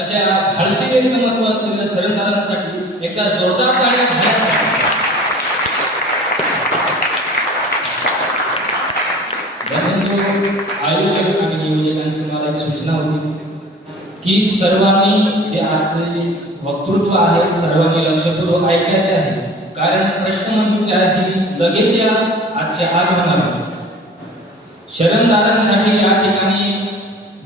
अशा धाडसी व्यक्तिमत्व असलेल्या सरंदारांसाठी एकदा जोरदार टाळ्या झाल्यास परंतु आयोजक आणि नियोजकांची मला एक सूचना होती की सर्वांनी जे आजचे वक्तृत्व आहे सर्वांनी लक्षपूर्वक ऐकायचे आहे. कारण प्रश्नमंजुच्या म्हणजे ही लगेचच्या आजच्या आज होणार. आहे शरणदारांसाठी या ठिकाणी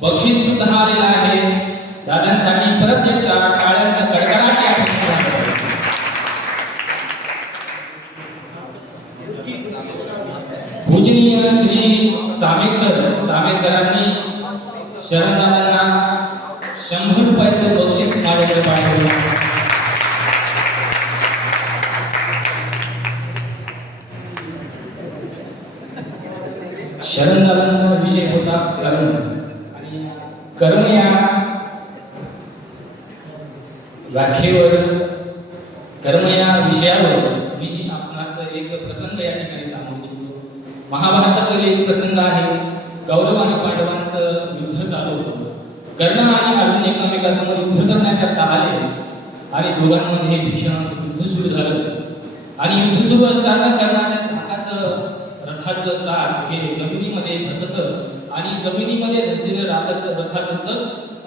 बक्षीस सुद्धा आलेलं आहे. दादांसाठी परत एक टाळ्यांचा कडकडाट या पूजनीय श्री सामेसर सामेसरांनी शरणदारांना शंभर रुपयाचं बक्षीस माझ्याकडे पाठवलं. शरणदारांचा विषय होता कर्म. आणि कर्म या व्याख्येवर कर्म या विषयावर मी आपणास एक प्रसंग या ठिकाणी सांगू इच्छितो. महाभारतातील एक प्रसंग आहे. कौरव आणि पांडवांचं युद्ध चालू होतं. कर्ण आणि अर्जुन एकमेकासमोर युद्ध करण्याकरता आले. आणि दोघांमध्ये भीषण असं युद्ध सुरू झालं. आणि युद्ध सुरू असताना कर्णाच्या चाकाचं रथाचं चाक हे जमिनीमध्ये धसतं. आणि जमिनीमध्ये धसलेलं रथाचं रथाचं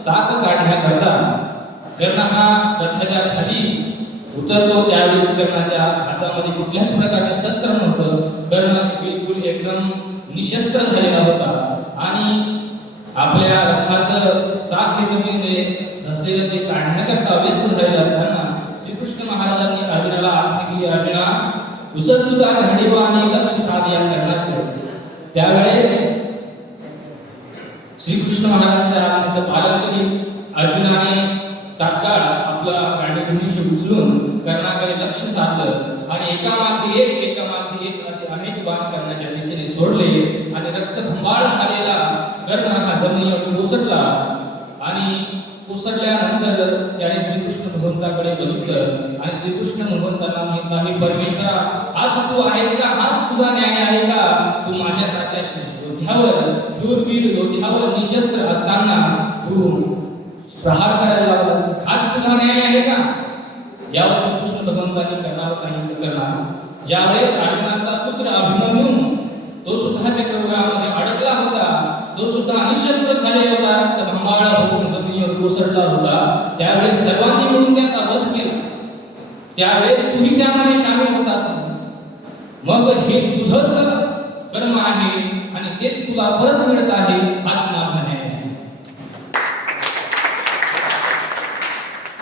चाक काढण्याकरता कर्ण हा रथाच्या खाली उतरतो त्यावेळेस कर्णाच्या हातामध्ये कुठल्याच प्रकारचं शस्त्र नव्हतं. कर्ण बिलकुल एकदम निशस्त्र झालेला होता. आणि आपल्या रथाचं चाक हे जमिनीने धसलेलं ते काढण्याकरता व्यस्त झालेलं असताना श्रीकृष्ण महाराजांनी अर्जुनाला आज्ञा केली अर्जुना उचल तुझा गांडीवा आणि लक्ष साध या कर्णाचे. त्यावेळेस श्रीकृष्ण महाराजांच्या आज्ञेचं पालन करीत अर्जुनाने तात्काळ आपला गांडीधनुष्य उचलून कर्णाकडे लक्ष साधलं आणि एकामागे एक एकामागे एक असे अनेक बाण कर्णाच्या दिशेने सोडले आणि रक्तभंबाळ झालेला कर्ण हा जमिनीवर कोसळला आणि कोसळल्यानंतर त्याने श्रीकृष्ण भगवंताकडे बघितलं आणि श्रीकृष्ण भगवंताला म्हटला हे परमेश्वरा हाच तू आहेस का? हाच तुझा न्याय आहे का? तू माझ्यासारख्या योद्ध्यावर शूरवीर योद्ध्यावर निशस्त्र असताना तू प्रहार करायला लागलास. तुझा न्याय आहे का? यावर श्रीकृष्ण भगवंतांनी करणार सांगितलं करणार. ज्यावेळेस अर्जुनाचा पुत्र अभिमन्यू तो सुद्धा चक्रव्यूहामध्ये अडकला होता. तो सुद्धा अनिशस्त्र झालेला होता. रक्तभंबाळ होऊन जमिनीवर कोसळला होता. त्यावेळेस सर्वांनी मिळून त्याचा वध केला. त्यावेळेस तूही त्यामध्ये सामील होतास मग हे तुझंच कर्म आहे आणि तेच तुला परत मिळत आहे. हाच माझा न्याय.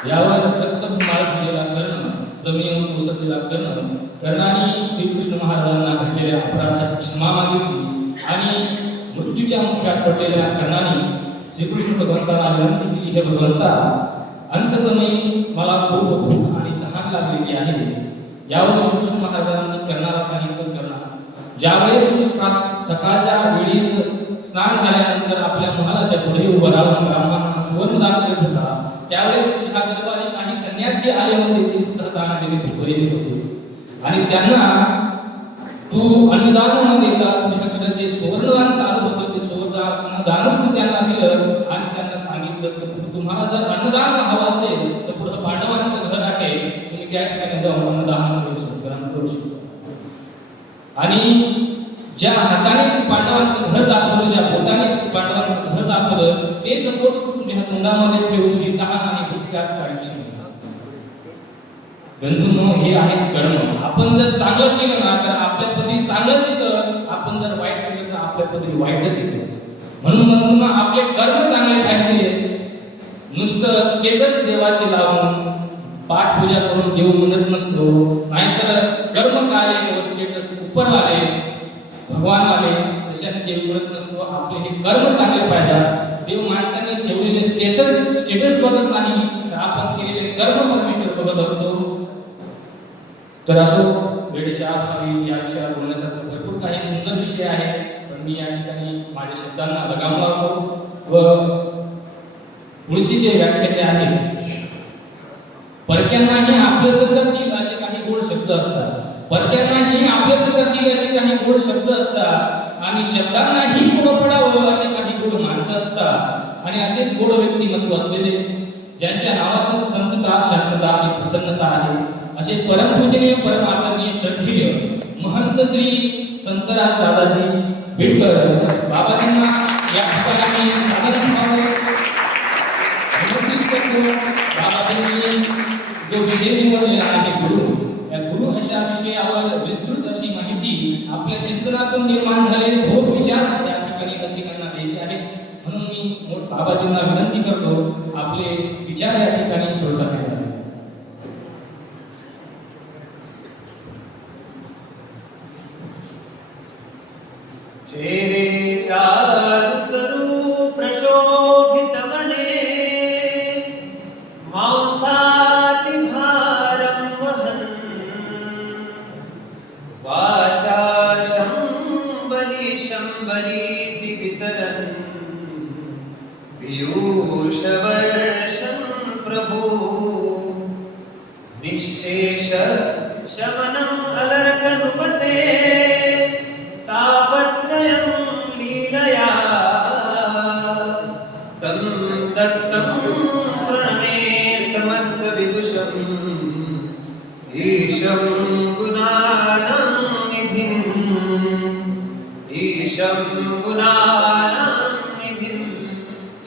आहे यावर रक्तभंबाळ झालेला कर्ण जमिनीवर कोसळलेला कर्ण कर्णाने श्रीकृष्ण महाराजांना घडलेल्या अपराधाची क्षमा मागितली आणि मृत्यूच्या मुख्यात पडलेल्या कर्णाने श्रीकृष्ण भगवंताला विनंती केली हे भगवंता अंतसमयी मला खूप भूक आणि तहान लागलेली आहे. यावर श्रीकृष्ण महाराजांनी कर्णाला सांगितलं कर्णा ज्यावेळेस तू सकाळच्या वेळीस स्नान झाल्यानंतर आपल्या महाराजा पुढे उभं राहून ब्राह्मणांना सुवर्णदान करत होता त्यावेळेस तुझ्या गर्भाने काही संन्यासी आले होते ते सुद्धा दानादेवी भरलेले होते. आणि त्यांना तू अन्नदान न देता तुझ्याकडे जे सुवर्णदान चालू होतं ते सुवर्णदान दानच तू त्यांना दिलं आणि त्यांना सांगितलं तुम्हाला जर अन्नदान हवं असेल तर पुढं पांडवांचं घर आहे तुम्ही त्या ठिकाणी जाऊन अन्नदान करू शकता करू शकतो आणि ज्या हाताने तू पांडवांचं घर दाखवलं ज्या बोटाने तू पांडवांचं घर दाखवलं तेच बोट कुंडामध्ये ठेव तुझी तहान आणि भूक त्याच कार्यक्षम बंधूंनो हे आहे कर्म. आपण जर चांगलं केलं ना तर आपल्या पती चांगलंच येतं आपण जर वाईट केलं तर आपल्या पती वाईटच येतं म्हणून बंधूंना आपले कर्म चांगले पाहिजे. नुसतं स्टेटस देवाचे लावून पाठपूजा करून देव म्हणत नसतो. नाहीतर कर्म काले व स्टेटस उपर आले. भगवान आले तशाने देव म्हणत नसतो. आपले हे कर्म चांगले पाहिजे. देव माणसाने ठेवलेले स्टेटस बदल नाही तर आपण केलेले कर्म परमेश्वर बघत असतो. तर असो वेळेच्या अभावी या विषयावर बोलण्यासारखं भरपूर काही सुंदर विषय आहे पण मी या ठिकाणी माझ्या शब्दांना लगाम लावतो व पुढची जे व्याख्याने आहेत परक्यांनाही आपले करतील असे काही गोड शब्द असतात. परक्यांनाही आपले करतील असे काही गोड शब्द असतात. आणि शब्दांनाही गोड पडावं असे काही गोड माणसं असतात. आणि असेच गोड व्यक्तिमत्व असलेले ज्यांच्या नावाचं संतता शांतता आणि प्रसन्नता आहे असे परमपूजनीय परम आदरणीय श्रद्धेय महंत श्री संतराज दादाजी बिडकर बाबाजींना या ठिकाणी साधारण बाबाजींनी जो विषय निवडलेला आहे गुरु या गुरु अशा विषयावर विस्तृत अशी माहिती आपल्या चिंतनातून निर्माण झालेले. थोर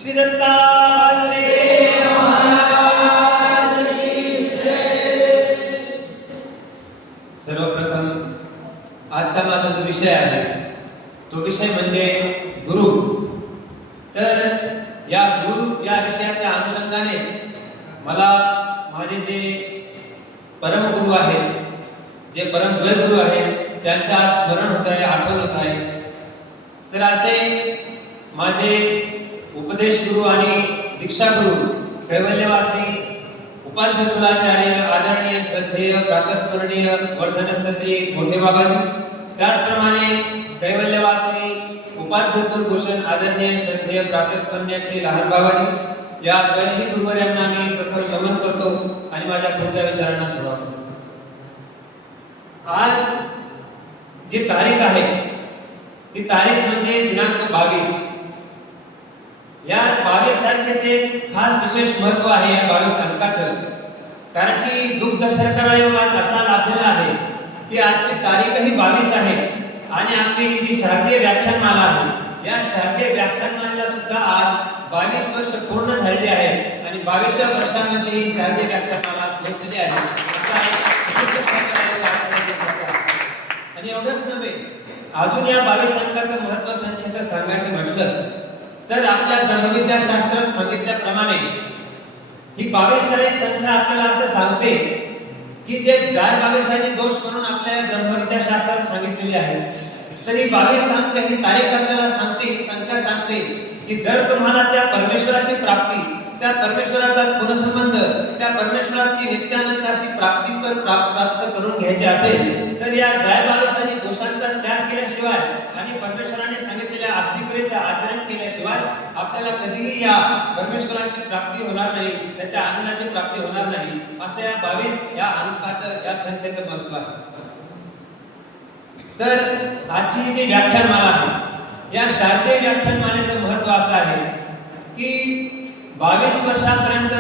Occidental तारीख आहे. ती तारीख म्हणजे दिनांक बावीस. या बावीस तारखेचे खास विशेष महत्त्व आहे या बावीस अंकाचं. कारण की दुग्ध सरकार आयोगात असा लाभलेला आहे. की आजची तारीखही बावीस आहे. आणि आपली ही जी शारदीय व्याख्यानमाला आहे या शारदीय व्याख्यानमालेला सुद्धा आज बावीस वर्ष पूर्ण झालेली आहे. आणि बावीसव्या वर्षामध्ये ही शारदीय व्याख्यानमाला पोहोचलेली आहे असा एक दुग्ध शर्करा योग आजच्या दिवसाचा आहे. आणि एवढंच नव्हे अजून या बावीस अंकाचं महत्त्व संख्येचं सांगायचं म्हटलं तर आपल्या ब्रह्मविद्या शास्त्रात सांगितल्याप्रमाणे ही बावीस तारीख संख्या आपल्याला असं सांगते की जे गाय बावीसाचे दोष म्हणून आपल्या ब्रह्मविद्या शास्त्रात सांगितलेली आहे तर ही बावीस अंक ही तारीख आपल्याला सांगते ही संख्या सांगते की जर तुम्हाला त्या परमेश्वराची प्राप्ती त्या परमेश्वराचा गुणसंबंध त्या परमेश्वराची नित्यानंदाशी प्राप्ती तर प्राप्त करून घ्यायचे असेल तर या जाय बावीसाने दोषांचा त्याग केल्याशिवाय आणि परमेश्वराने सांगितलेल्या अस्तित्वाचे आचरण केल्याशिवाय आपल्याला कधीही या परमेश्वराची प्राप्ती होणार नाही त्याच्या आनंदाची प्राप्ती होणार नाही असं या बावीस या अंकाचं या संख्येचं महत्त्व आहे. तर आजची जी व्याख्यानमाला आहे या शारदीय व्याख्यानमालेचं महत्त्व असं आहे की बावीस वर्षापर्यंत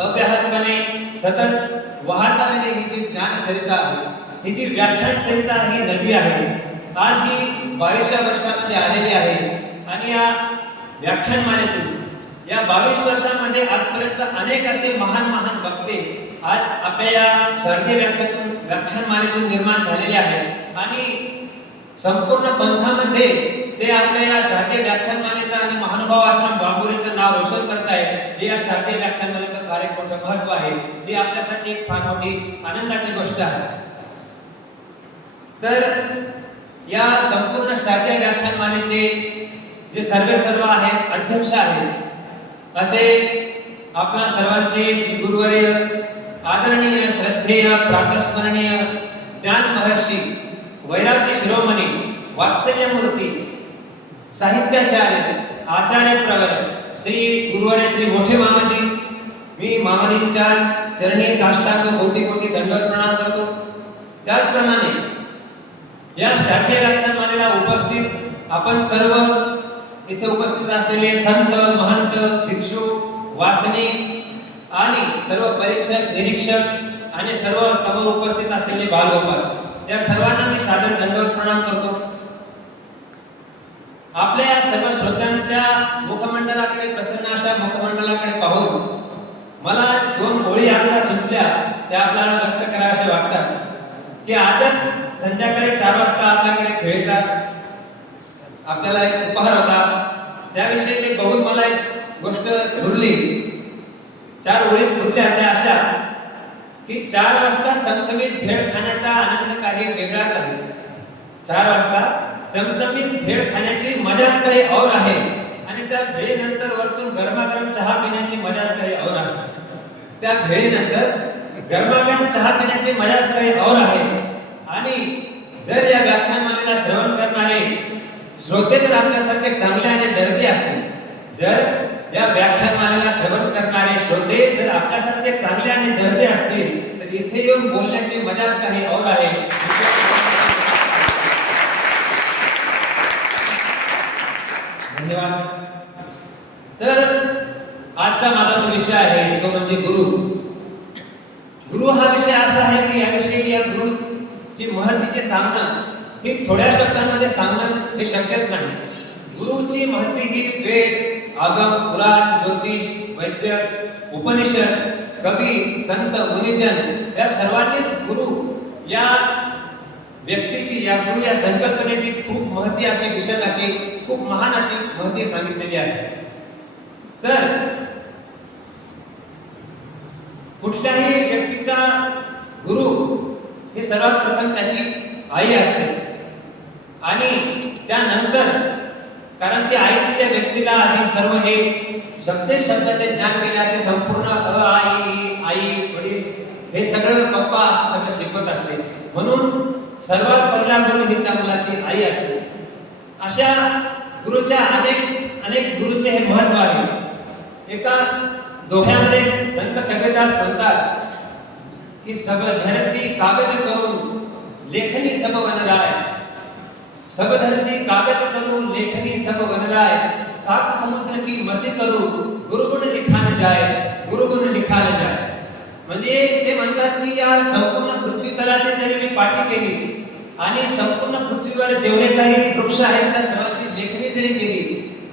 अव्याहतपणे सतत वाहत आलेली ही जी ज्ञान सरिता आहे ही जी व्याख्यान सरिता ही नदी आहे आज ही बावीसव्या वर्षामध्ये आलेली आहे. आणि या व्याख्यानमालेतून या बावीस वर्षामध्ये आजपर्यंत अनेक असे महान महान वक्ते आज आपल्या या शारदीय व्याख्यातून व्याख्यानमालेतून निर्माण झालेले आहेत. आणि संपूर्ण पंथामध्ये ते आपल्या या शारदीय व्याख्यानमालेचं आणि महानुभाव आश्रम बांबुरीचं नाव रोशन करताय हे या शारदीय व्याख्यानमाले फार एक मोठं महत्त्व आहे ते आपल्यासाठी एक फार मोठी आनंदाची गोष्ट आहे. तर या संपूर्ण शारदीय व्याख्यानमालेचे जे सर्वे सर्व आहेत अध्यक्ष आहेत असे आपणा सर्वांचे श्री गुरुवर्य आदरणीय श्रद्धेय प्रातस्मरणीय ज्ञान महर्षी वैराग्य शिरोमणी वात्सल्यमूर्ती साहित्याचार्य आचार्य प्रवर श्री गुरुवर्य श्री मोठे मामाजी मी मामाजींच्या चरणी साष्टांग कोटी कोटी दंडवत प्रणाम करतो. त्याचप्रमाणे या शारदीय व्याख्यानमालेला उपस्थित आपण सर्व इथे उपस्थित असलेले संत महंत भिक्षू वासनी आणि सर्व परीक्षक निरीक्षक आणि सर्व समोर उपस्थित असलेले बालगोपाल त्या सर्वांना मी सादर दंडवत प्रणाम करतो. आपल्या या सर्व श्रोत्यांच्या मुखमंडळाकडे प्रसन्न अशा मुखमंडळाकडे पाहून मला दोन ओळी आता सुचल्या त्या आपल्याला व्यक्त कराव्याशा वाटतात. की आजच संध्याकाळी चार वाजता आपल्याकडे खेळीचा आपल्याला एक उपहार होता. त्याविषयी ते बघून मला एक गोष्ट स्फुरली चार ओळी स्फुरल्या त्या अशा की चार वाजता चमचमीत भेळ खाण्याचा आनंद काही वेगळाच आहे. चार वाजता चमचमीत भेळ खाण्याची मजाच काही और आहे. आणि त्या भेळीनंतर वरतून गरमागरम चहा पिण्याची मजाच काही और आहे. त्या भेळीनंतर गरमागरम चहा पिण्याची मजाच काही और आहे. आणि जर या व्याख्यानमालेला श्रवण करणारे श्रोते जर आपल्यासारखे चांगले आणि दर्दी असतील जर या व्याख्यानमालेला श्रवण करणारे श्रोते जर आपल्यासारखे चांगले आणि दर्दे असतील तर इथे येऊन बोलण्याची मजाच काही और आहे धन्यवाद तर आजचा माझा जो विषय आहे तो म्हणजे गुरु गुरु हा विषय असा आहे की याविषयी या गुरुची महतीचे सांगणं हे थोड्या शब्दांमध्ये सांगणं हे शक्यच नाही. गुरुची महती ही वेद आगम पुराण ज्योतिष वैद्य उपनिषद कवी संत मुनिजन या सर्वांनीच गुरु या व्यक्तीची या गुरु या संकल्पनेची खूप महती अशी विशद अशी खूप महान अशी महती सांगितलेली आहे. तर कुठल्याही व्यक्तीचा गुरु हे सर्वात प्रथम त्याची आई असते आणि त्यानंतर कारण ती तिला त्या आधी सर्व हे शब्द शब्दाचे ज्ञान केले असे संपूर्ण अ आई आई वडील हे सगळं पप्पा सगळं शिकवत असते. म्हणून सर्वात पहिला गुरु ही त्या मुलाची आई असते. अशा गुरुच्या अनेक अनेक गुरुचे हे महत्त्व आहे. एका दोह्यामध्ये संत कबीरदास म्हणतात की सब धरती कागद करून लेखनी सब वनराय. सब धरती कागद करू लेखनी सब वनराय. सात समुद्र की मस्ती करू गुरुगुण लिखान जाय गुरुगुण लिखान जाय म्हणजे ते म्हणतात की या संपूर्ण पृथ्वी तलाची जरी मी पाठी केली आणि संपूर्ण पृथ्वीवर जेवढे काही वृक्ष आहेत त्या सर्वांची लेखणी जरी केली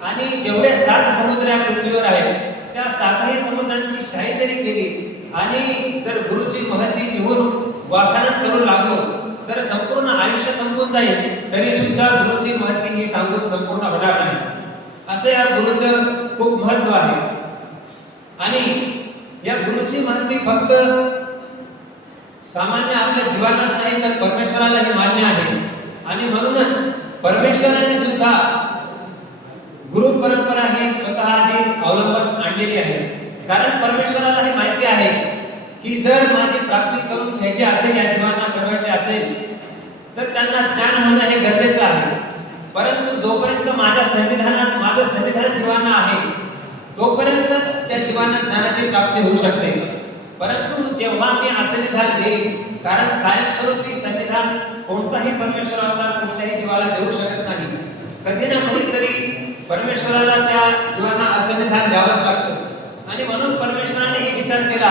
आणि जेवढे सात समुद्र या पृथ्वीवर आहेत त्या सातही समुद्रांची शाही जरी केली आणि जर गुरुची महती लिहून वाखाणन करू लागलो तर संपूर्ण आयुष्य संपून जाईल तरी सुद्धा गुरुची महती ही सांगून संपूर्ण होणार नाही. असं या गुरुचं खूप महत्त्व आहे. आणि या गुरुची महती फक्त सामान्य आपल्या जीवालाच नाही तर परमेश्वरालाही मान्य आहे. आणि म्हणूनच परमेश्वराने सुद्धा गुरु परंपरा ही स्वतः आधी अवलंबन आणलेली आहे. कारण परमेश्वराला हे माहिती आहे की जर माझी प्राप्ती करून घ्यायची असेल या जीवांना करायचे असेल तर त्यांना ज्ञान होणं हे गरजेचं आहे. परंतु जोपर्यंत माझ्या संविधानात माझं संविधान जीवांना आहे तोपर्यंत त्या जीवांना ज्ञानाची प्राप्ती होऊ शकते. परंतु जेव्हा मी असंविधान देईन कारण कायमस्वरूपी संविधान कोणताही परमेश्वर अवतार कोणत्याही जीवाला देऊ शकत नाही. कधी ना कधीतरी परमेश्वराला त्या जीवांना असंविधान द्यावंच लागतं. आणि म्हणून परमेश्वराने हे विचार केला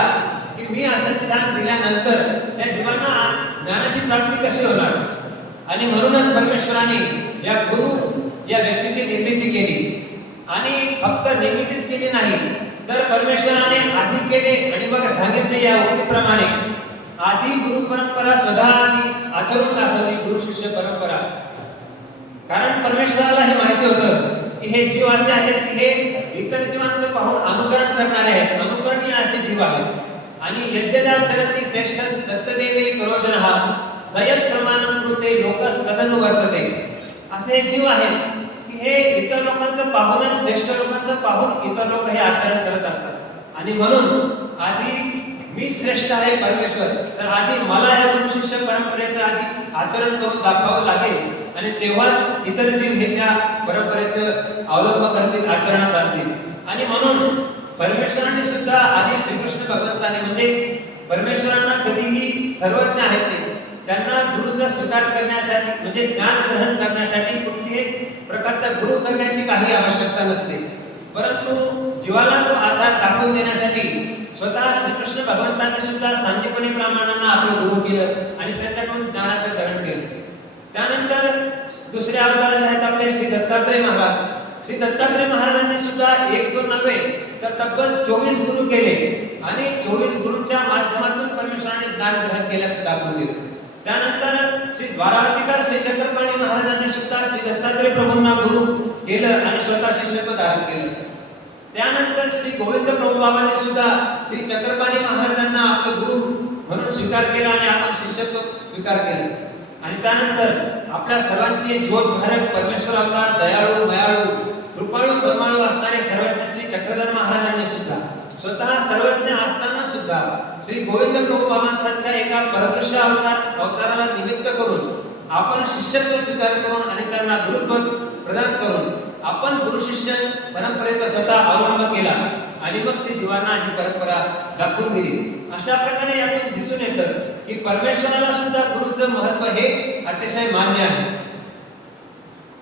की मी असंविधान दिल्यानंतर त्या जीवांना ज्ञानाची प्राप्ती कशी होणार? आणि म्हणूनच परमेश्वराने या गुरु या व्यक्तीची निर्मिती केली. आणि फक्त निर्मितीच केली नाही तर परमेश्वराने आधी केले आणि मग सांगितले या उक्तीप्रमाणे. आधी गुरु परंपरा स्वतः आधी आचरून दाखवली गुरु शिष्य परंपरा. कारण परमेश्वराला हे माहिती होतं की हे जीव असे आहेत की हे इतर जीवांचं पाहून अनुकरण करणारे आहेत. अनुकरणीय असे जीव आहेत. आणि यद्यदा चरती श्रेष्ठ दत्तदेवी करोजन हा सयत प्रमाणं कृते लोकस तदनुवर्तते असे जीव आहेत की हे इतर लोकांचं पाहूनच श्रेष्ठ लोकांचं पाहून इतर लोक हे आचरण करत असतात. आणि म्हणून आधी मी श्रेष्ठ आहे परमेश्वर तर आधी मला या गुरु शिष्य परंपरेचं आधी आचरण करून दाखवावं लागेल. आणि तेव्हाच इतर जीव हे त्या परंपरेचं अवलंब करतील आचरणात आणतील आणि म्हणून परमेश्वराने सुद्धा आधी श्रीकृष्ण भगवंताने म्हणजे परमेश्वरांना कधीही सर्वज्ञ आहेत ते. त्यांना गुरुचा स्वीकार करण्यासाठी म्हणजे ज्ञान ग्रहण करण्यासाठी कुठल्याही प्रकारचा गुरु करण्याची काही आवश्यकता नसते. परंतु जीवाला तो आचार दाखवून देण्यासाठी स्वतः श्रीकृष्ण भगवंतांनी सुद्धा सांदीपनी प्रमाणांना आपलं गुरु केलं आणि त्यांच्याकडून ज्ञानाचं ग्रहण केलं. त्यानंतर दुसरे अवतार जे आहेत आपले श्री दत्तात्रय महाराज. श्री दत्तात्रय महाराजांनी सुद्धा एक दोन नव्हे तर तब्बल चोवीस गुरु केले आणि चोवीस गुरूंच्या माध्यमातून परमेश्वराने ज्ञान ग्रहण केल्याचं दाखवून दिलं. त्यानंतर श्री द्वाराधिकार श्री चक्रपाणी महाराजांनी सुद्धा श्री दत्तात्रय प्रभूंना गुरु केलं आणि स्वतः शिष्यत्व धारण केलं. त्यानंतर श्री गोविंद प्रभू बाबांनी सुद्धा श्री चक्रपाणी महाराजांना आपलं गुरु म्हणून स्वीकार केला आणि आपण शिष्यत्व स्वीकार केलं. आणि त्यानंतर आपल्या सर्वांचे भारत परमेश्वर अवतार दयाळू मयाळू कृपाळू परमाळू असणारे सर्वज्ञ श्री चक्रधर महाराजांनी सुद्धा स्वतः सर्वज्ञ सुद्धा. श्री गोविंद प्रभू बाबांसारख्या एका परदृश्य अवतार अवताराला निमित्त करून आपण शिष्यत्व स्वीकार करून आणि त्यांना गुरुपद प्रदान करून आपण गुरु शिष्य परंपरेचा स्वतः अवलंब केला आणि मग ती जीवांना ही परंपरा दाखवून दिली. अशा प्रकारे यातून दिसून येतं की परमेश्वराला सुद्धा गुरुचं महत्त्व हे अतिशय मान्य आहे.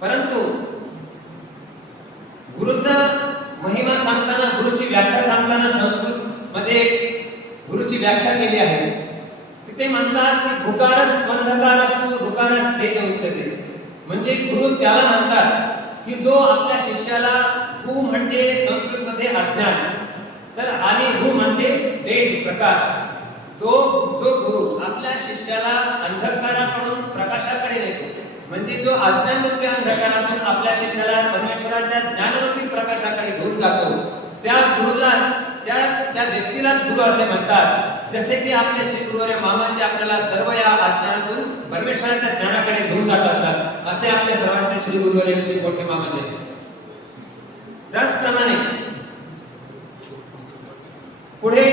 परंतु गुरुचा महिमा सांगताना गुरुची व्याख्या सांगताना संस्कृत मध्ये गुरुची व्याख्या केली आहे. तिथे म्हणतात की भुकारस बंधकारस असतो रुकारस तेज उच्चते म्हणजे गुरु त्याला म्हणतात की जो आपल्या शिष्याला गु म्हणजे संस्कृत मध्ये अज्ञान तर आणि गु म्हणजे देज प्रकाश. तो जो गुरु आपल्या शिष्याला अंधकाराकडून प्रकाशाकडे नेतो. म्हणजे जो अज्ञानरूपी अंधकारातून आपल्या शिष्याला परमेश्वराच्या ज्ञानरूपी प्रकाशाकडे घेऊन जातो त्या गुरुला त्या व्यक्तीलाच गुरु असे म्हणतात. जसे की आपले श्री गुरुवारे मामाजी आपल्याला सर्व या अज्ञानातून परमेश्वराच्या ज्ञानाकडे घेऊन जात असतात. असे आपले सर्वांचे श्री गुरुवारे श्री मोठे मामाजी त्याचप्रमाणे पुढे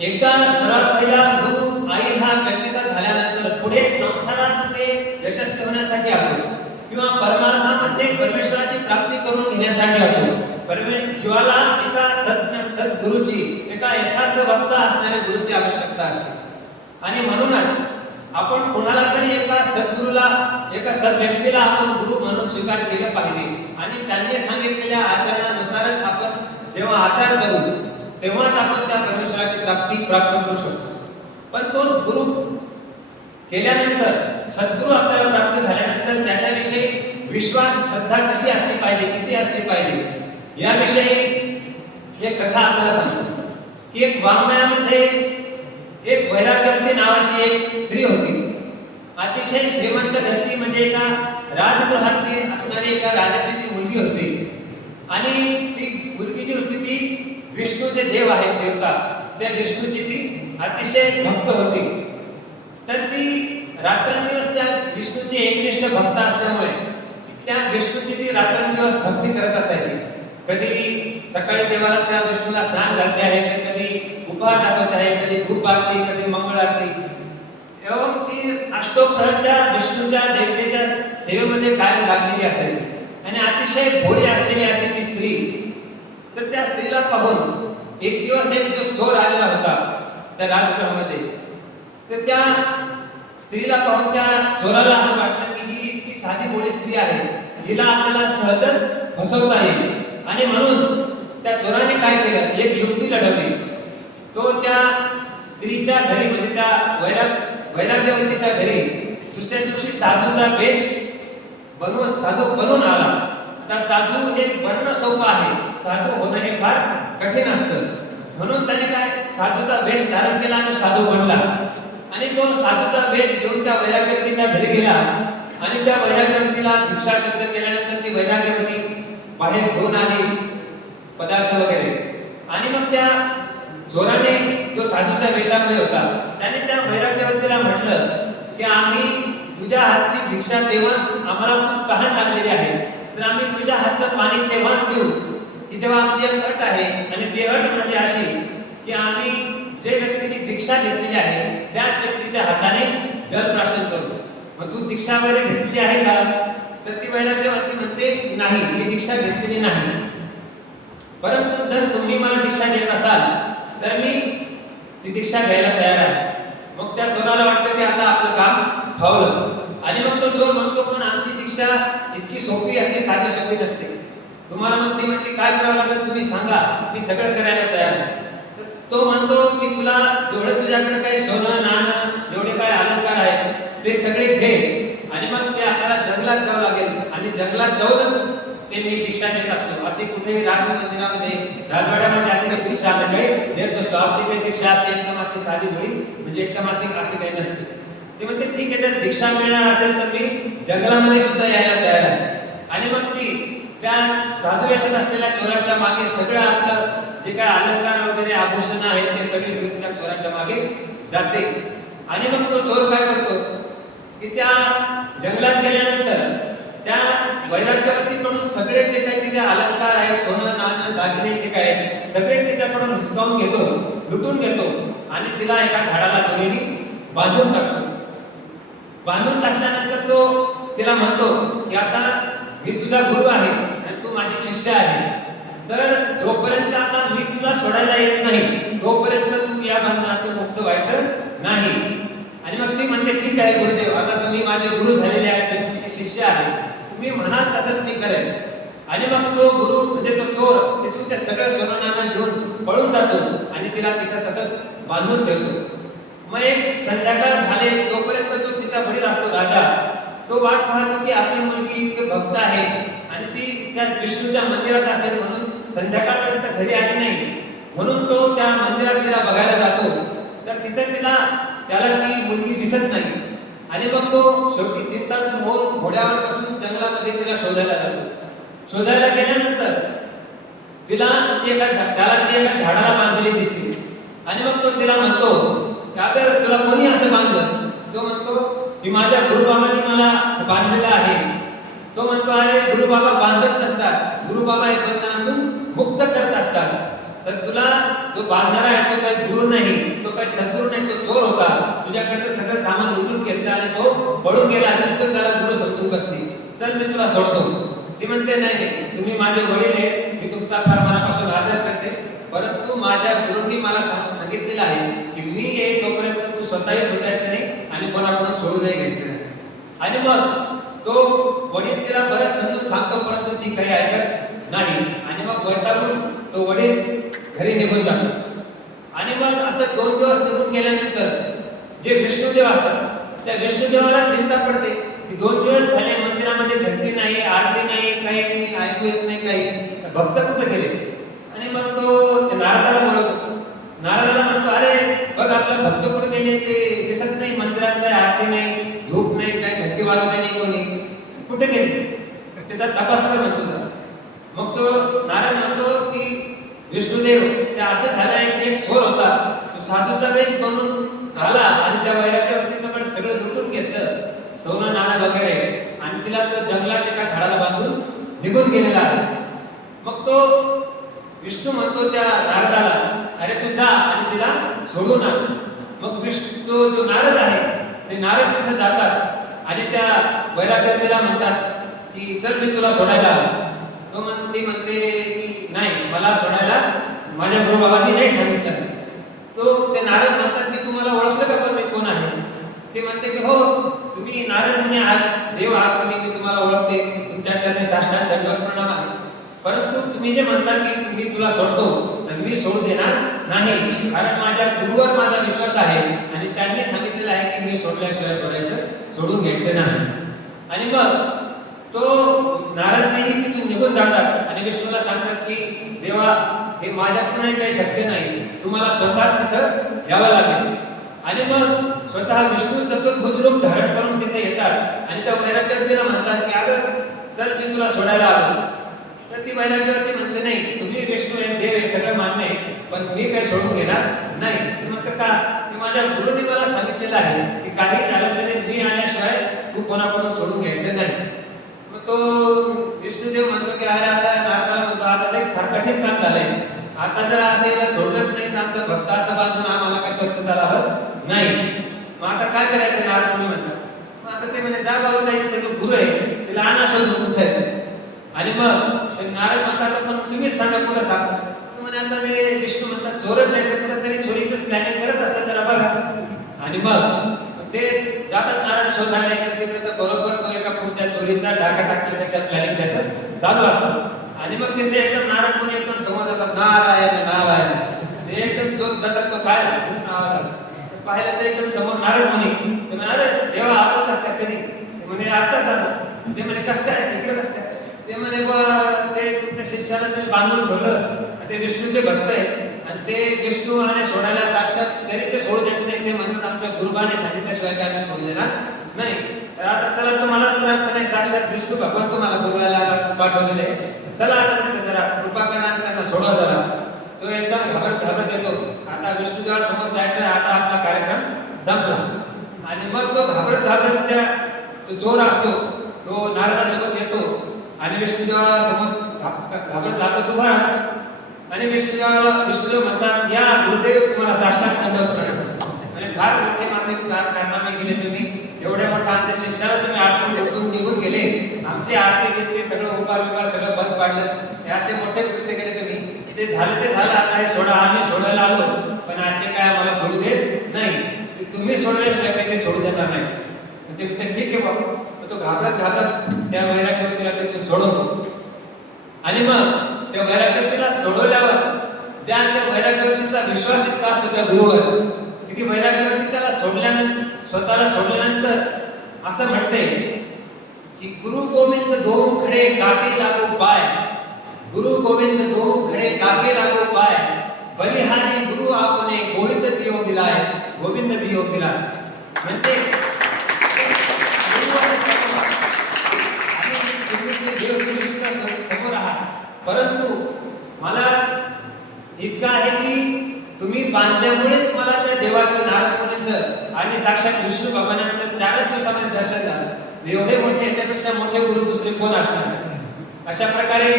एकदा सर्वात पहिला गुरु आई हा व्यक्तीचा झाल्यानंतर पुढे संसारामध्ये यशस्वी होण्यासाठी असो किंवा परमार्थामध्ये परमेश्वराची प्राप्ती करून घेण्यासाठी असो सद्गुरूची एका यथार्थ असणाऱ्या गुरुची आवश्यकता असते. आणि म्हणूनच आपण कोणाला तरी एका सद्गुरूला एका सद्व्यक्तीला आपण गुरु म्हणून स्वीकार केलं पाहिजे. आणि त्यांनी सांगितलेल्या आचरणानुसारच आपण जेव्हा आचार करू तेव्हाच आपण त्या परमेश्वराची प्राप्ती प्राप्त करू शकतो. पण तोच गुरु केल्यानंतर सद्गुरू आपल्याला प्राप्त झाल्यानंतर त्याच्याविषयी विश्वास श्रद्धा कशी असली पाहिजे किती असली पाहिजे याविषयी एक कथा आपल्याला सांगतो. एक वाङ्मयामध्ये एक वैराग्यवती नावाची एक स्त्री होती. अतिशय श्रीमंत घरची म्हणजे एका राजगृहातली असणारी एका राजाची ती मुलगी होती. आणि ती मुलगी जी होती ती विष्णूचे देव आहेत देवता त्या विष्णूची ती अतिशय भक्त होती. तर ती रात्रंदिवस त्या विष्णूची एकनिष्ठ भक्त असल्यामुळे त्या विष्णूची ती रात्रंदिवस भक्ती करत असायची. कधी सकाळी देवाला त्या विष्णूला स्नान घालते आहे ते कधी उपहार दाखवत आहे कधी धूप आरती कधी मंगळ आरती. एवढं ती अष्टोप्रहर त्या विष्णूच्या देवतेच्या सेवेमध्ये कायम लागलेली असायची. आणि अतिशय भोळी असलेली अशी ती स्त्री. तर त्या स्त्रीला पाहून एक दिवस एक जो चोर आलेला होता त्या राजगृहामध्ये. तर त्या स्त्रीला पाहून त्या चोराला असं वाटलं की ही इतकी साधी भोळी स्त्री आहे. हिला आपल्याला सहजच फसवता येईल. आणि म्हणून त्या चोराने काय केलं? एक युक्ती लढवली. तो त्या स्त्रीच्या घरी म्हणजे त्या वैराग वैराग्यवतीच्या घरी दुसऱ्या दिवशी साधूचा वेश बनवून साधू बनून आला. त्या साधू हे बनणं सोपं आहे. साधू होणं हे फार कठीण असतं. म्हणून त्याने काय साधूचा वेश धारण केला आणि साधू बनला. आणि तो साधूचा वेश घेऊन त्या वैराग्यवतीच्या घरी गेला. आणि त्या वैराग्यवतीला भिक्षा शब्द केल्यानंतर ती वैराग्यवती बाहेर घेऊन आली. पदार्थ वगैरे. आणि मग त्या जोराने जो साधूच्या वेशामध्ये होता त्याने त्या वैराग्यवतीला म्हटलं की आम्ही तुझ्या हातची भिक्षा देवन आम्हाला खूप तहान लागलेली आहे. तर आम्ही तुझ्या हातचं पाणी तेव्हाच पिऊ. की तेव्हा आमची एक अट आहे आणि ती अट म्हणजे अशी की आम्ही जे व्यक्तीने दीक्षा घेतलेली आहे त्याच व्यक्तीच्या हाताने जलप्राशन करू. मग तू दीक्षा वगैरे घेतलेली आहे का? तर ती वैराग्यवती म्हणते नाही मी दीक्षा घेतलेली नाही. परंतु जर तुम्ही मला दीक्षा घेत असाल तर मी ती दीक्षा घ्यायला तयार आहे. मग त्या चोराला वाटतं की आता आपलं काम फावलं आणि मग तो चोर म्हणतो पण आमची दीक्षा इतकी सोपी अशी साधी सोपी नसते. तुम्हाला मग ती म्हणते काय करावं लागेल तुम्ही सांगा मी सगळं करायला तयार आहे. तर तो म्हणतो की तुला जेवढं तुझ्याकडे काही सोनं नाणं जेवढे काय अलंकार आहे ते सगळे घे. आणि मग ते आपल्याला जंगलात जावं लागेल. आणि जंगलात जाऊनच ते मी दीक्षा देत असतो. असे कुठेही राज मंदिरामध्ये राजवाड्यामध्ये असे काही दीक्षा आम्ही काही देत नसतो. आपली काही दीक्षा असे एकदम अशी साधी गोळी म्हणजे एकदम अशी असे काही नसते. ते म्हणते ठीक आहे जर दीक्षा मिळणार असेल तर मी जंगलामध्ये सुद्धा यायला तयार आहे. आणि मग ती त्या साधुवेशात असलेल्या चोराच्या मागे सगळं आपलं जे काय अलंकार वगैरे आभूषण आहेत ते सगळे घेऊन त्या चोराच्या मागे जाते. आणि मग तो चोर काय करतो? की त्या जंगलात गेल्यानंतर त्या वैराग्यवतीकडून सगळे जे काही तिचे अलंकार आहेत सोनं नाणं दागिने जे काय आहेत, सगळे तिच्याकडून हिसकावून घेतो लुटून घेतो आणि तिला एका झाडाला दोरीने बांधून टाकतो. बांधून टाकल्यानंतर तो तिला म्हणतो की आता मी तुझा गुरु आहे आणि तू माझी शिष्य आहे. तर जोपर्यंत आता मी तुला सोडायला येत नाही तोपर्यंत तू या बंधनातून मुक्त व्हायचं नाही. आणि मग ती म्हणते ठीक आहे गुरुदेव आता तुम्ही माझे गुरु झालेले आहेत शिष्य आहे. तुम्ही म्हणाल तसं तुम्ही करेन आणि मग तो गुरु म्हणजे तो चोर तिथून त्या सगळ्या सोनांना घेऊन पळून जातो आणि तिला तिथं तसंच बांधून ठेवतो. मग एक संध्याकाळ झाले तोपर्यंत जो तिचा वडील असतो राजा. तो वाट पाहतो की आपली मुलगी इतके भक्त आहे आणि ती त्या विष्णूच्या मंदिरात असेल म्हणून संध्याकाळपर्यंत घरी आली नाही. म्हणून तो त्या मंदिरात तिला बघायला जातो. तर तिथं तिला त्याला ती मुलगी दिसत नाही. आणि मग तो शेवटी चिंतातून होऊन घोड्यावर बसून जंगलामध्ये तिला शोधायला जातो शोधायला गेल्यानंतर तिला ती एका त्याला ती एका झाडाला बांधलेली दिसते. आणि मग तो तिला म्हणतो अगं तुला कोणी असं बांधलं? तो म्हणतो की माझ्या गुरुबाबांनी मला बांधलेला आहे. तो म्हणतो अरे गुरुबाबा बांधत नसतात. गुरुबाबा हे बंधनातून मुक्त करत असतात. तर तुला जो बांधणारा आहे तो काही गुरु नाही तो काही सद्गुरु नाही तो चोर होता. तुझ्याकडचं सगळं सामान लुटून घेतलं आणि तो पळून गेला नंतर त्याला गुरु समजून बसली. चल मी तुला सोडतो. ती म्हणते नाही नाही तुम्ही माझे वडील आहे मी तुमचा फार मनापासून आदर करते. परंतु माझ्या गुरुंनी मला सांगितलेलं आहे की मी येईल तोपर्यंत तू स्वतःही सुटायचं नाही आणि कोणाकडून सोडू नाही घ्यायचं नाही. आणि मग तो वडील तिला बरंच समजून सांगतो परंतु ती काही ऐकत नाही. आणि मग वैतागून तो वडील घरी निघून जातो. आणि मग असं दोन दिवस निघून गेल्यानंतर जे विष्णुदेव असतात त्या विष्णुदेवाला चिंता पडते. की दोन दिवस झाले मंदिरामध्ये घंटी नाही आरती नाही काही नाही ऐकू येत नाही काही. भक्त कुठे गेले? आणि मग तो नारदाला बोलवतो. नारदाला म्हणतो अरे बघ आपला भक्त कुठे गेले? ते दिसत नाही मंदिरात काही आरती नाही धूप नाही काही घंटी वाजवली नाही कोणी. कुठे गेले? त्याचा तपास कर म्हणतो मग तो नारायण म्हणतो विष्णुदेव ते असं झालंय की एक थोर होता. तो साधूचा वेश बनून आला आणि त्या वैराग्यवतीच्याकडे सगळं लुटून घेतलं सोनं नाणं वगैरे. आणि तिला तो जंगलात एका झाडाला बांधून निघून गेलेला. मग तो विष्णू म्हणतो त्या नारदाला अरे तू जा आणि तिला सोडून आण. मग विष्णू तो जो नारद आहे ते नारद तिथे जातात आणि त्या वैराग्यवतीला म्हणतात की चल मी तुला सोडायला तो म्हणते म्हणते नाही मला सोडायला माझ्या गुरुबाबांनी नाही सांगितलं. तो ते नारद म्हणतात की तुम्हाला ओळखलं का पण मी कोण आहे? ते म्हणते की हो तुम्ही नारद मुनी आहात देव आहात तुम्ही मी तुम्हाला ओळखते. तुमच्या चरणी साष्टांग दंडवत प्रणाम आहे. परंतु तुम्ही जे म्हणता की मी तुला सोडतो तर मी सोडू देणार नाही कारण माझ्या गुरुवर माझा विश्वास आहे आणि त्यांनी सांगितलेलं आहे की मी सोडल्याशिवाय सोडायचं सोडून घ्यायचं नाही. आणि मग तो नारदनेही नाही निघून जातात. आणि विष्णूला सांगतात की देवा हे माझ्याकडून काही शक्य नाही. तुम्हाला स्वतः तिथं यावं लागेल. आणि मग स्वतः विष्णू चतुर्भुज रूप धारण करून तिथे येतात. आणि त्या वैराग्यवतीला म्हणतात की अगं जर मी तुला सोडायला आलो. तर ती वैराग्यवती म्हणते नाही तुम्ही विष्णू हे देव हे सगळं मान्य आहे. पण मी काही सोडून घेणार नाही. ती म्हणतं का? की माझ्या गुरुनी मला सांगितलेलं आहे की काही झालं तरी मी आल्याशिवाय तू कोणाकडून सोडून घ्यायचं नाही. तो विष्णुदेव म्हणतो की अरे आता नारदाला म्हणतो आता ते फार कठीण काम झालंय. आता जर असं याला सोडलंच नाही तर आमचं भक्त असं बाजून आम्हाला काही स्वस्तता लाभत नाही. मग आता काय करायचं? नारद मुनी म्हणतात. मग आता ते म्हणे जा बाबा ताईचे जो गुरु आहे. तिला आणा शोधून कुठे आणि मग ते नारद म्हणतात पण तुम्हीच सांगा कुठं सांगा? म्हणे आता ते विष्णू म्हणतात चोरच आहे. तर कुठं तरी चोरीच प्लॅनिंग करत असतात जरा बघा. आणि मग ते जातात नारायण शोधायला तिकडे तर बरोबर तो डाका टाकतो त्या प्लॅनिंग त्याचा. चालू असतो. आणि मग तिथे एकदम नारद मुनी एकदम समोर जातात नारायण नारायण. ते एकदम चोख तो काय पाहिलं तर एकदम समोर नारद मुनी ते म्हणे अरे देवा आपण कसं काय कधी? ते म्हणे आताच आला ते म्हणे कसं काय? इकडे कसं काय? ते म्हणे बा ते तुमच्या शिष्याला तुम्ही बांधून ठेवलं. ते विष्णूचे भक्त आहे आणि ते विष्णू आणि सोडायला साक्षात तरी ते सोडू देत नाही. ते म्हणतात आमच्या गुरुबाने सांगितल्याशिवाय काय आम्ही सोडू देणार नाही. आता चला तुम्हाला त्रास नाही साक्षात विष्णू भगवान तुम्हाला बोलवायला पाठवलेले चला आता तिथे जरा कृपा करा आणि त्यांना सोडवा जरा तो एकदम घाबरत घाबरत येतो आता विष्णूदेवा समोर जायचं आता आपला कार्यक्रम संपला आणि मग तो घाबरत घाबरत त्या तो जोर असतो तो नारदासोबत येतो आणि विष्णुदेवा समोर घाब- घाबरत घाबरत तो राहतो. आणि विष्णुदेवाला विष्णुदेव म्हणतात या गुरुदेव तुम्हाला साष्टांग दंड प्रणाम." आणि फार मोठे मागे फार एवढ्या मोठ्या आमच्या शिष्याला तुम्ही आठवून उठून निघून गेले. आमचे आरती बिरती सगळं उपार विपार सगळं बंद पाडलं. हे असे मोठे कृत्य केले तुम्ही. ते झालं ते झालं. आता हे सोडा. आम्ही सोडायला आलो. पण आज्ञा काय आम्हाला सोडू देत नाही. ते तुम्ही सोडल्याशिवाय काही ते सोडू देणार नाही. ते ठीक आहे बाबा. तो घाबरत घाबरत त्या वैराग्यवतीला तिथून सोडवतो. आणि मग त्या वैराग्यवतीला सोडवल्यावर त्या त्या वैराग्यवतीचा विश्वास इतका असतो त्या गुरुवर की ती वैराग्यवती त्याला सोडल्यानंतर स्वतःला सोडल्यानंतर असं म्हणते की गुरु गोविंद दो खडे काके लागो पाय गुरु गोविंद दो खडे काके लागो पाय बलिहारी गुरु आपने गोविंद दियो मिलाय गोविंद दियो मिलाय म्हणजे समोर आहात. परंतु मला इतकं आहे की तुम्ही बांधल्यामुळे तुम्हाला त्या देवाचं नारदमुनीचं आणि साक्षात विष्णू भगवानांचं चारच दिवसामध्ये दर्शन झालं. एवढे मोठे याच्यापेक्षा मोठे गुरु दुसरे कोण असणार? अशा प्रकारे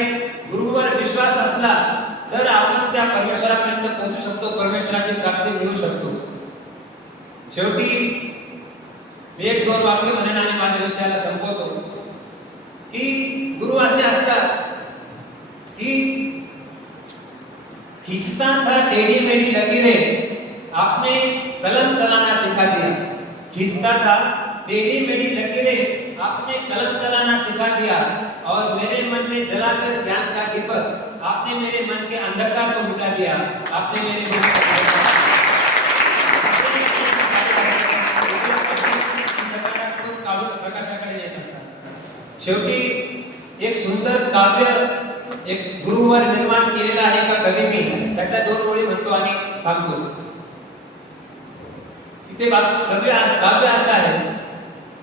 गुरुवर विश्वास असला तर आपण त्या परमेश्वरापर्यंत पोहोचू शकतो परमेश्वराची प्राप्ती मिळू शकतो. शेवटी मी एक दोन वाक्य म्हणेन आणि माझ्या विषयाला संपवतो. की गुरु असे असतात की खींचता था टेढ़ी मेढ़ी लकीरें। आपने कलम चलाना सिखा दिया। खींचता था टेढ़ी मेढ़ी लकीरें। आपने कलम चलाना सिखा दिया। और मेरे मन में जलाकर ज्ञान का दीपक आपने मेरे मन के अंधकार को मिटा दिया। आपने मेरे मन शेवटी एक सुंदर काव्य एक गुरुवर निर्माण केलेला आहे का कवीने त्याच्या दोन ओळी म्हणतो आणि थांबतो. इथे बा- कवी काव्य असं आहे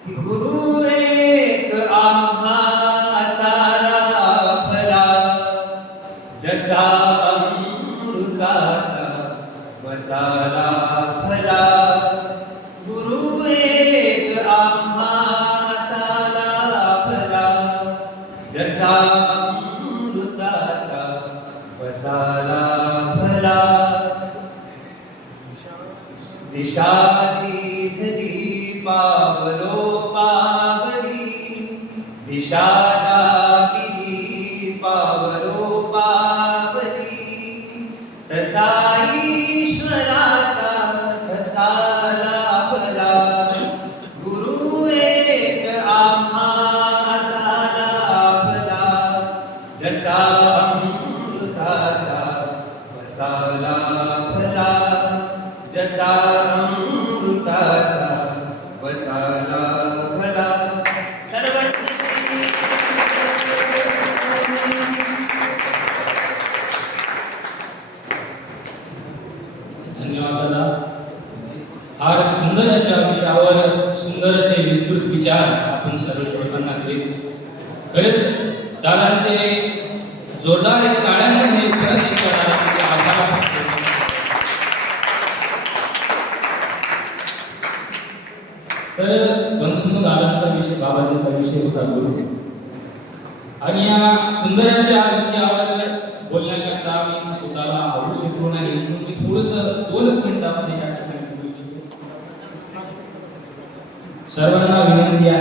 की गुरु एक आम्हा असारा फला जसा अमृताचा मसाला अमृताचा भला जसा अमृताचा भला धन्यवाद दादा. फार सुंदर अशा विषयावर सुंदर असे विस्तृत विचार आपण सर्व श्रोतांना केले खरेच दादांचे जोरदार एक टाळ्यांमध्ये परत एकदा दादांचे आभार. तर बंधू दादांचा विषय बाबाजींचा विषय होता गुरु. आणि या सुंदर अशा